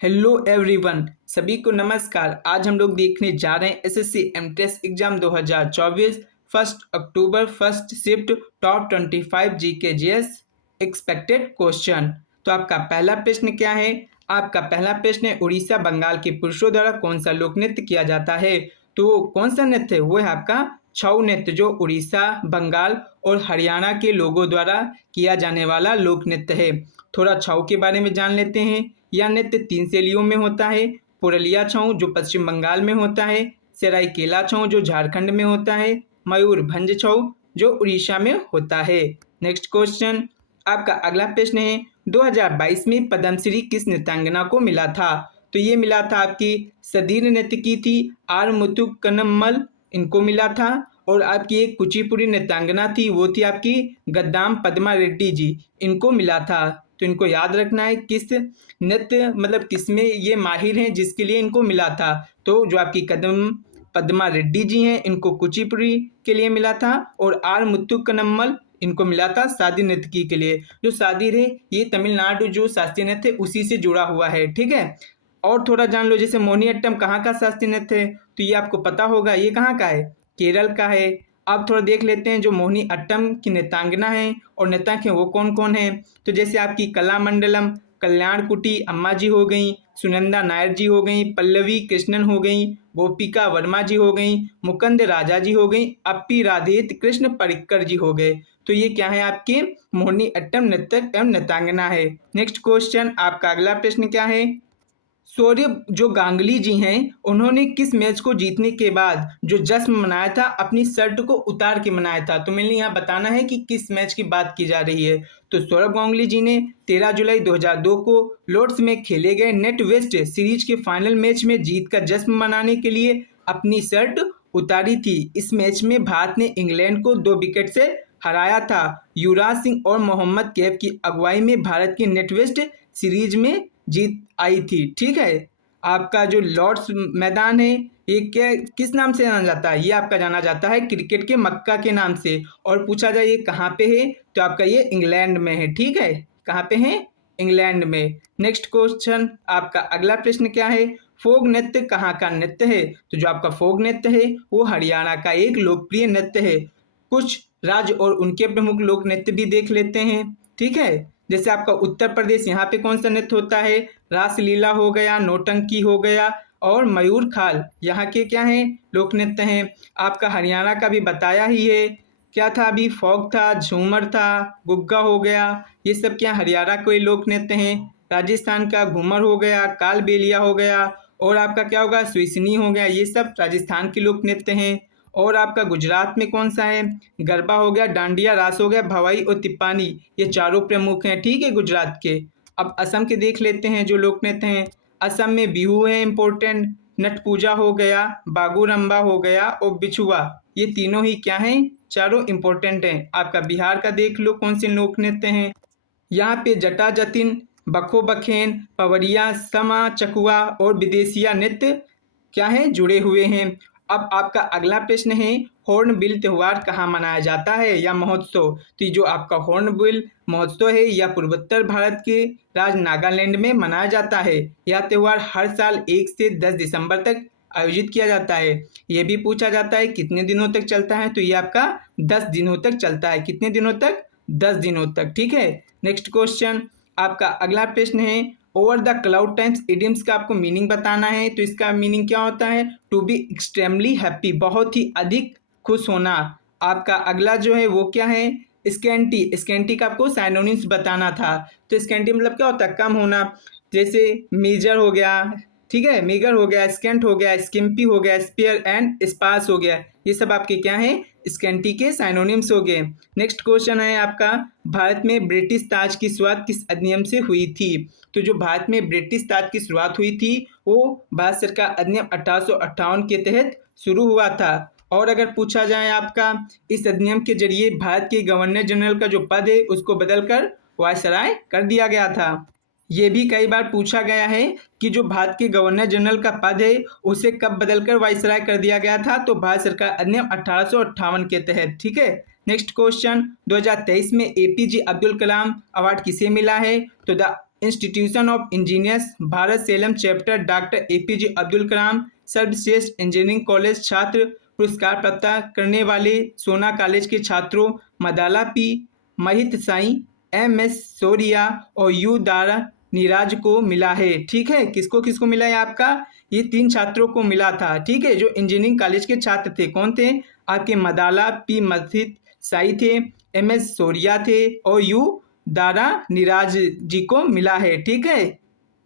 Hello everyone, सभी को नमस्कार। आज हम लोग देखने जा रहे हैं SSC MTS exam 2024 first October first shift top 25 GK GS expected question. तो आपका पहला प्रश्न क्या है? आपका पहला प्रश्न है, उड़ीसा बंगाल के पुरुषों द्वारा कौन सा लोक नृत्य किया जाता है? तो कौन सा नृत्य है? वो है आपका छऊ नृत्य, जो उड़ीसा, बंगाल और हरियाणा के लोगों द्वारा किया जाने वाला लोक नृत्य है। थोड़ा छऊ के बारे में जान लेते हैं। यह नृत्य 3 शैलियों में होता है। पुरुलिया छऊ जो पश्चिम बंगाल में होता है, सरायकेला छऊ जो झारखंड में होता है, मयूरभंज छऊ जो उड़ीसा में होता है। नेक्स्ट क्वेश्चन, आपका अगला प्रश्न है, 2022 में पद्मश्री किस नृत्यांगना को मिला था? तो ये मिला था आपकी सदीर नृत्य की थी आर मुथुकनम्मल, इनको मिला था। और आपकी एक कुचिपुड़ी नृत्यांगना थी, वो थी आपकी गद्दाम पद्मा रेड्डी जी, इनको मिला था। तो इनको याद रखना है, किस नृत्य मतलब किसमें ये माहिर हैं जिसके लिए इनको मिला था। तो जो आपकी कदम पद्मा रेड्डी जी हैं, इनको कुचिपुड़ी के लिए मिला था। और आर मुथुकनम्मल, इनको मिला था शादी नृत्य के लिए। जो शादी है ये तमिलनाडु जो शास्त्रीय नृत्य है उसी से जुड़ा हुआ है, ठीक है। और थोड़ा जान लो, जैसे मोहिनीअट्टम कहाँ का शास्त्रीय नृत्य है? तो ये आपको पता होगा, ये कहाँ का है? केरल का है। अब थोड़ा देख लेते हैं जो मोहिनीअट्टम की नृत्यांगना है और नर्तक हैं वो कौन कौन है। तो जैसे आपकी कलामंडलम कल्याण कुटी अम्मा जी हो गई, सुनंदा नायर जी हो गई, पल्लवी कृष्णन हो गई, गोपिका वर्मा जी हो गई, मुकुंद राजा जी हो गई, अप्पी राधेत कृष्ण परिक्कर जी हो गए। तो ये क्या है? आपके मोहिनीअट्टम नृत्यक एवं नृत्यांगना है। नेक्स्ट क्वेश्चन, आपका अगला प्रश्न क्या है? सौरभ जो गांगुली जी हैं, उन्होंने किस मैच को जीतने के बाद जो जश्न मनाया था अपनी शर्ट को उतार के मनाया था? तो मैंने यहाँ बताना है कि किस मैच की बात की जा रही है। तो सौरभ गांगुली जी ने 13 जुलाई 2002 को लॉर्ड्स में खेले गए नेट वेस्ट सीरीज के फाइनल मैच में जीत का जश्न मनाने के लिए अपनी शर्ट उतारी थी। इस मैच में भारत ने इंग्लैंड को 2 विकेट से हराया था। युवराज सिंह और मोहम्मद कैफ की अगुवाई में भारत की नेट वेस्ट सीरीज में जीत आई थी, ठीक है। आपका जो लॉर्ड्स मैदान है ये क्या किस नाम से जाना जाता है? ये आपका जाना जाता है क्रिकेट के मक्का के नाम से। और पूछा जाए ये कहाँ पे है, तो आपका ये इंग्लैंड में है, ठीक है। कहाँ पे है? इंग्लैंड में। नेक्स्ट क्वेश्चन, आपका अगला प्रश्न क्या है? फोक नृत्य कहाँ का नृत्य है? तो जो आपका फोक नृत्य है वो हरियाणा का एक लोकप्रिय नृत्य है। कुछ राज्य और उनके प्रमुख लोक नृत्य भी देख लेते हैं, ठीक है। जैसे आपका उत्तर प्रदेश, यहाँ पे कौन सा नृत्य होता है? रासलीला हो गया, नौटंकी हो गया और मयूर खाल, यहाँ के क्या हैं? लोक नृत्य हैं। आपका हरियाणा का भी बताया ही है, क्या था अभी? फॉग था, झूमर था, गुग्गा हो गया, ये सब क्या हरियाणा के लोक नृत्य हैं। राजस्थान का घूमर हो गया, कालबेलिया हो गया और आपका क्या होगा? स्विसनी हो गया, ये सब राजस्थान के लोक नृत्य हैं। और आपका गुजरात में कौन सा है? गरबा हो गया, डांडिया रास हो गया, भवाई और तिप्पानी, ये चारों प्रमुख हैं, ठीक है, गुजरात के। अब असम के देख लेते हैं जो लोक नृत्य हैं। असम में बिहू है इम्पोर्टेंट, नट पूजा हो गया, बागुरम्बा हो गया और बिछुआ, ये तीनों ही क्या हैं? चारों इम्पोर्टेंट हैं। आपका बिहार का देख लो कौन से लोक नृत्य हैं। यहाँ पे जटा जतिन, बखो बखेन, पवरिया, समा चकुआ और विदेशिया नृत्य क्या है? जुड़े हुए हैं। अब आपका अगला प्रश्न है, हॉर्नबिल त्योहार कहाँ मनाया जाता है या महोत्सव? तो ये जो आपका हॉर्नबिल महोत्सव है यह पूर्वोत्तर भारत के राज्य नागालैंड में मनाया जाता है। यह त्यौहार हर साल 1 से 10 दिसंबर तक आयोजित किया जाता है। यह भी पूछा जाता है कितने दिनों तक चलता है? तो ये आपका 10 दिनों तक चलता है। कितने दिनों तक? 10 दिनों तक, ठीक है। नेक्स्ट क्वेश्चन, आपका अगला प्रश्न है, over the cloud times idioms का आपको मीनिंग बताना है। तो इसका मीनिंग क्या होता है? टू बी एक्सट्रीमली हैप्पी, बहुत ही अधिक खुश होना। आपका अगला जो है वो क्या है? स्कैंटी, स्कैंटी का आपको साइनोनिम्स बताना था। तो स्कैंटी मतलब क्या होता है? कम होना। जैसे मेजर हो गया, ठीक है, मेगर हो गया, स्केंट हो गया, स्किम्पी हो गया, स्पेयर एंड स्पार्स हो गया, ये सब आपके क्या हैं? स्कैंटी के साइनोनिम्स हो गए। नेक्स्ट क्वेश्चन है आपका, भारत में ब्रिटिश ताज की शुरुआत किस अधिनियम से हुई थी? तो जो भारत में ब्रिटिश ताज की शुरुआत हुई थी वो भारत सरकार अधिनियम 1858 के तहत शुरू हुआ था। और अगर पूछा जाए आपका, इस अधिनियम के जरिए भारत के गवर्नर जनरल का जो पद है उसको बदलकर वायसराय कर दिया गया था। ये भी कई बार पूछा गया है कि जो भारत के गवर्नर जनरल का पद है उसे कब बदलकर वायसराय कर दिया गया था? तो भारत सरकार अधिनियम 1858 के तहत, ठीक है। नेक्स्ट क्वेश्चन, 2023 में एपीजे अब्दुल कलाम अवार्ड किसे मिला है? तो the institution of engineers Bharat Salem chapter doctor APJ Abdul Kalam सर्वश्रेष्ठ इंजीनियरिंग कॉलेज छात्र पुरस्कार प्राप्त करने वाले सोना कॉलेज के छात्रों मदाला पी महित साई एम एस सोरिया और यू दारा नीराज को मिला है। ठीक है, किसको किसको मिला है आपका, ये 3 छात्रों को मिला था। ठीक है, जो इंजीनियरिंग कॉलेज के छात्र थे, कौन थे आपके, मदाला पी महित साई थे, एम एस सोरिया थे और यू दारा नीराज जी को मिला है। ठीक है,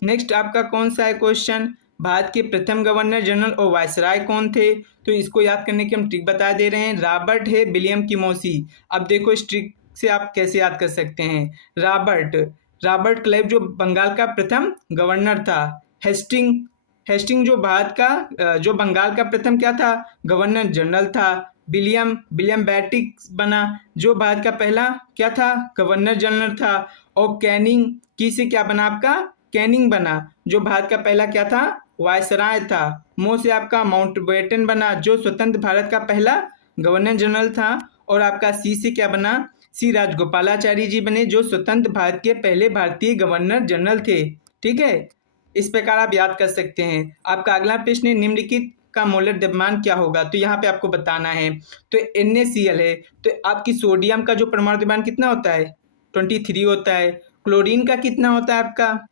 नेक्स्ट आपका कौन सा है क्वेश्चन, भारत के प्रथम गवर्नर जनरल और वायसराय कौन थे, तो इसको याद करने की हम ट्रिक बता दे रहे हैं। रॉबर्ट है विलियम की मौसी। अब देखो इस ट्रिक से आप कैसे याद कर सकते हैं। रॉबर्ट रॉबर्ट क्लाइव जो बंगाल का प्रथम गवर्नर था। हेस्टिंग हेस्टिंग जो भारत का जो बंगाल का प्रथम क्या था, गवर्नर जनरल था। विलियम विलियम बेटिक बना, जो भारत का पहला क्या था, गवर्नर जनरल था। और कैनिंग की से क्या बना आपका, कैनिंग बना, जो भारत का पहला क्या था, वायसराय था। मो से आपका माउंटबेटन बना, जो स्वतंत्र भारत का पहला गवर्नर जनरल था। और आपका सी से क्या बना, सी राजगोपालाचारी जी बने, जो स्वतंत्र भारत के पहले भारतीय गवर्नर जनरल थे। ठीक है, इस प्रकार आप याद कर सकते हैं। आपका अगला प्रश्न है, निम्नलिखित का मोलर द्रव्यमान क्या होगा, तो यहाँ पे आपको बताना है। तो NaCl है, तो आपकी सोडियम का जो परमाणु द्रव्यमान कितना होता है, 23 होता है। क्लोरीन का कितना होता है आपका,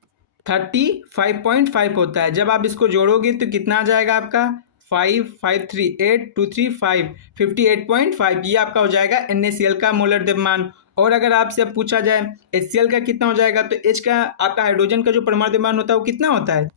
35.5 होता है। जब आप इसको जोड़ोगे तो कितना आ जाएगा आपका, 5538235 58.5, ये आपका हो जाएगा NaCl का मोलर द्रव्यमान। और अगर आपसे अब पूछा जाए HCl का कितना हो जाएगा, तो H का आपका हाइड्रोजन का जो परमाणु द्रव्यमान होता है वो कितना होता है,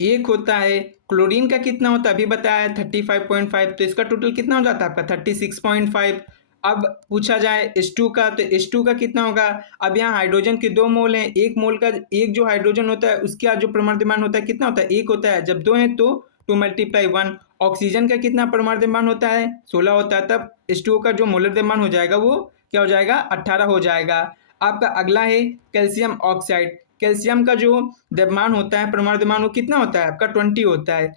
1 होता है। क्लोरीन का कितना होता है, अभी बताया है 35.5, तो इसका टोटल कितना हो जाता है आपका 36.5। अब पूछा जाए H2 का, तो H2 का कितना होगा। अब यहाँ हाइड्रोजन के 2 मोल हैं, एक मोल का एक जो हाइड्रोजन होता है उसका जो परमाणु द्रव्यमान होता है कितना होता है, 1 होता है। जब 2 है तो 2 × 1। ऑक्सीजन का कितना परमाणु द्रव्यमान होता है, 16 होता है। तब H2O का जो मोलर द्रव्यमान हो जाएगा वो क्या हो जाएगा, 18 हो जाएगा। आपका अगला है कैल्शियम ऑक्साइड। कैल्शियम का जो द्रव्यमान होता है, परमाणु द्रव्यमान, वो कितना होता है आपका, 20 होता है,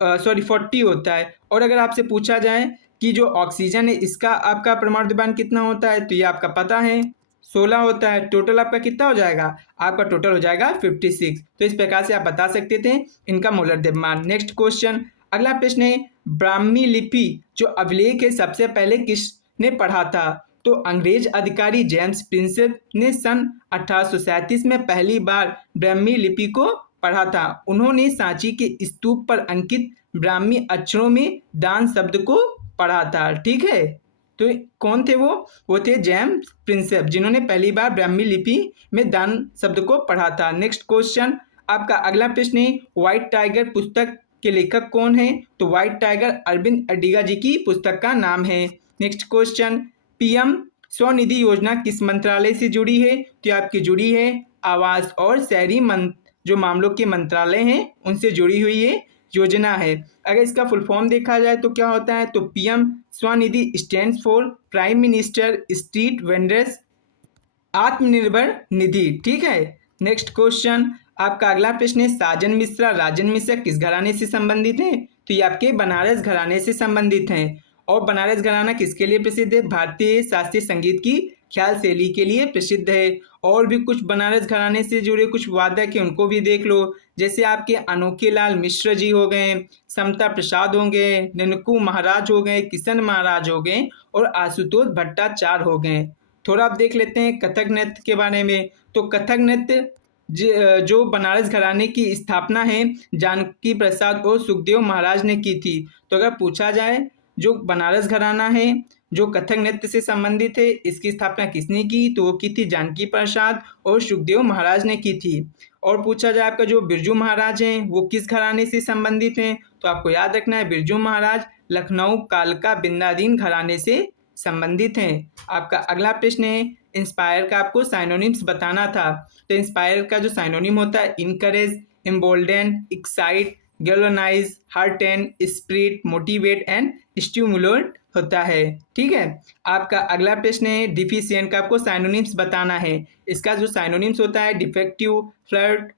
40 होता है। और अगर आपसे पूछा जाए कि जो ऑक्सीजन है इसका आपका परमाणु द्रव्यमान कितना होता है, तो ये आपका पता है 16 होता है। टोटल आपका कितना हो जाएगा, आपका टोटल हो जाएगा 56। तो इस प्रकार से आप बता सकते थे इनका मोलर द्रव्यमान। नेक्स्ट क्वेश्चन, अगला प्रश्न है, ब्राह्मी लिपि जो अभिलेख है सबसे पहले किसने पढ़ा था, तो अंग्रेज अधिकारी जेम्स प्रिंसेप ने सन 1837 में पहली बार ब्राह्मी लिपि को पढ़ा था। उन्होंने सांची के स्तूप पर अंकित ब्राह्मी अक्षरों में दान शब्द को पढ़ा था। ठीक है, तो कौन थे वो थे जेम्स प्रिंसेप, जिन्होंने पहली बार ब्राह्मी लिपि में दान शब्द को पढ़ा था। नेक्स्ट क्वेश्चन, आपका अगला प्रश्न है, व्हाइट टाइगर पुस्तक के लेखक कौन है, तो व्हाइट टाइगर अरविंद अडिगा जी की पुस्तक का नाम है। नेक्स्ट क्वेश्चन, पीएम स्वनिधि योजना किस मंत्रालय से जुड़ी है, तो आपकी जुड़ी है आवास और शहरी जो मामलों के मंत्रालय हैं उनसे जुड़ी हुई ये योजना है। अगर इसका फुल फॉर्म देखा जाए तो क्या होता है, तो PM Svanidhi stands for prime minister street vendors Atmanirbhar Nidhi. ठीक है, नेक्स्ट क्वेश्चन, आपका अगला प्रश्न है, साजन मिश्रा राजन मिश्रा किस घराने से संबंधित हैं, तो ये आपके बनारस घराने से संबंधित हैं। और बनारस घराना किसके लिए प्रसिद्ध है, भारतीय शास्त्रीय संगीत की ख्याल शैली के लिए प्रसिद्ध है। और भी कुछ बनारस घराने से जुड़े कुछ वादक हैं उनको भी देख लो, जैसे आपके अनोखे लाल मिश्र जी हो गए, समता प्रसाद हो गए, ननकू महाराज हो गए, किशन महाराज हो गए और आशुतोष भट्टाचार्य हो गए। थोड़ा आप देख लेते हैं कथक नृत्य के बारे में। तो कथक नृत्य जो बनारस घराने की स्थापना है जानकी प्रसाद और सुखदेव महाराज ने की थी। तो अगर पूछा जाए जो बनारस घराना है जो कथक नृत्य से संबंधित है इसकी स्थापना किसने की, तो वो की थी जानकी प्रसाद और सुखदेव महाराज ने की थी। और पूछा जाए आपका जो बिरजू महाराज हैं वो किस घराने से संबंधित हैं, तो आपको याद रखना है बिरजू महाराज लखनऊ कालका बिंदादीन घराने से संबंधित हैं। आपका अगला प्रश्न है, इंस्पायर का आपको साइनोनिम्स बताना था। तो इंस्पायर का जो साइनोनिम होता है, encourage, embolden, excite, galvanise, Horton, spirit, motivate and stimulate होता है। ठीक है, आपका अगला प्रश्न है, डिफिशिएंट का आपको साइनोनिम्स बताना है। इसका जो साइनोनिम्स होता है, defective, flirt,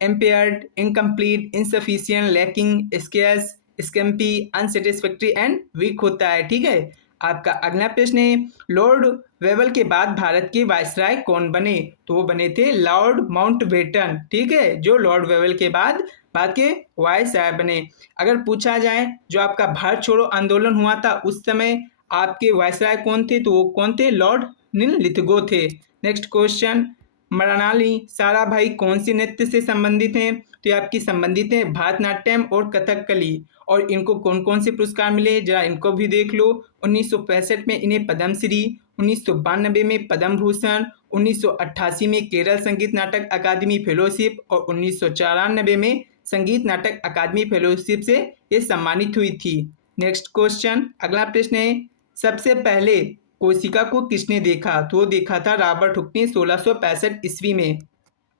impaired, incomplete, insufficient, lacking, scarce, skimpy, unsatisfactory and weak होता है। ठीक है, आपका अगला प्रश्न है, लॉर्ड वेवल के बाद भारत के वायसराय कौन बने? तो वो बने थे लॉर्ड माउंटबेटन। ठीक है, जो लॉर्ड वेवल के बाद भारत के वायसराय बने। अगर पूछा जाए जो आपका भारत छोड़ो आंदोलन हुआ था उस समय आपके वायसराय कौन थे? तो वो कौन थे? लॉर्ड निललिथगो थे। नेक्स्ट क्वेश्चन, मृणाली साराभाई कौन सी नृत्य से संबंधित हैं? तो ये आपकी संबंधित है भारतनाट्यम और कथकली। और इनको कौन कौन से पुरस्कार मिले, जरा इनको भी देख लो। 1965 में इन्हें पद्मश्री, 1992 में पद्म भूषण, 1988 में केरल संगीत नाटक अकादमी फेलोशिप और 1994 में संगीत नाटक अकादमी फेलोशिप से ये सम्मानित हुई थी। नेक्स्ट क्वेश्चन, अगला प्रश्न है, सबसे पहले कोशिका को किसने देखा? तो वो देखा था रॉबर्ट हुक ने 1665 ईस्वी में।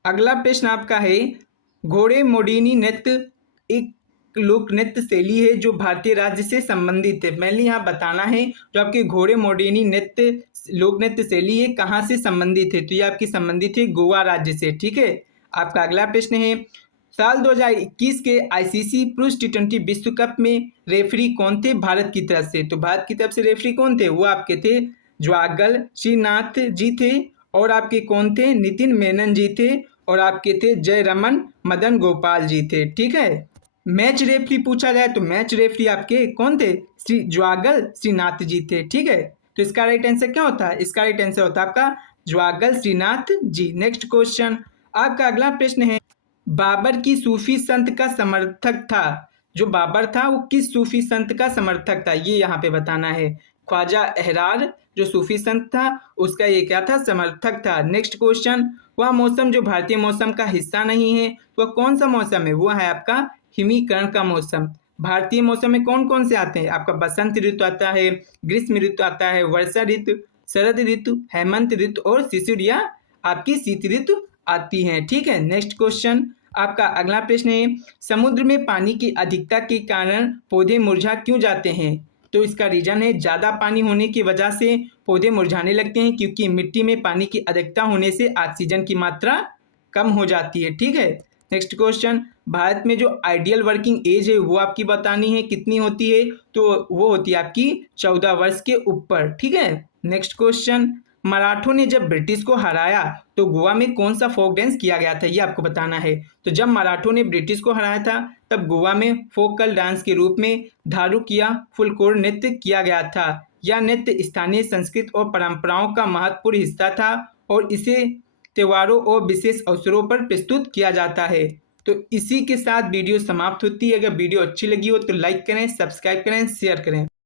अगला प्रश्न आपका है, घोड़े मोडिनी नृत्य एक लोक नृत्य शैली है जो भारतीय राज्य से संबंधित है। मेनली यहाँ बताना है जो आपके घोड़े मोडिनी नृत्य लोक नृत्य शैली है कहाँ से संबंधित है? तो ये आपकी संबंधित है गोवा राज्य से। ठीक है, आपका अगला प्रश्न है, साल 2021 के आईसीसी पुरुष टी20 विश्व कप में रेफरी कौन थे भारत की तरफ से? तो भारत की तरफ से रेफरी कौन थे? वो आपके थे ज्वागल श्रीनाथ जी थे, और आपके कौन थे? नितिन मेनन जी थे, और आपके थे जयरमन मदन गोपाल जी थे। ठीक है, मैच रेफरी पूछा जाए तो मैच रेफरी आपके कौन थे? श्री ज्वागल श्रीनाथ जी थे। ठीक है, तो इसका राइट आंसर क्या होता है? इसका राइट आंसर होता है आपका ज्वागल श्रीनाथ जी। नेक्स्ट क्वेश्चन, आपका अगला प्रश्न है, बाबर की सूफी संत का समर्थक था। जो बाबर था वो किस सूफी संत का समर्थक था? ये यहाँ पे बताना है। ख्वाजा अहरार जो सूफी संत था उसका ये क्या था? समर्थक था। नेक्स्ट क्वेश्चन, वह मौसम जो भारतीय मौसम का हिस्सा नहीं है वह कौन सा मौसम है? वो है आपका हिमीकरण का मौसम। भारतीय मौसम में कौन कौन से आते हैं? आपका बसंत ऋतु आता है, ग्रीष्म ऋतु आता है, वर्षा ऋतु, शरद ऋतु, हेमंत ऋतु और शिशिर या आपकी शीत ऋतु आती है। ठीक है, नेक्स्ट क्वेश्चन, आपका अगला प्रश्न है, समुद्र में पानी की अधिकता के कारण पौधे मुरझा क्यों जाते हैं? तो इसका रीजन है ज़्यादा पानी होने की वजह से पौधे मुरझाने लगते हैं, क्योंकि मिट्टी में पानी की अधिकता होने से ऑक्सीजन की मात्रा कम हो जाती है। ठीक है, नेक्स्ट क्वेश्चन, भारत में जो आइडियल वर्किंग एज है वो आपकी बतानी है कितनी होती है? तो वो होती है आपकी 14 वर्ष के ऊपर। ठीक है, नेक्स्ट क्वेश्चन, मराठों ने जब ब्रिटिश को हराया तो गोवा में कौन सा फोक डांस किया गया था? ये आपको बताना है। तो जब मराठों ने ब्रिटिश को हराया था तब गोवा में फोकल डांस के रूप में धारुक या फुलकोर नृत्य किया गया था। यह नृत्य स्थानीय संस्कृति और परंपराओं का महत्वपूर्ण हिस्सा था और इसे त्योहारों और विशेष अवसरों पर प्रस्तुत किया जाता है। तो इसी के साथ वीडियो समाप्त होती है। अगर वीडियो अच्छी लगी हो तो लाइक करें, सब्सक्राइब करें, शेयर करें।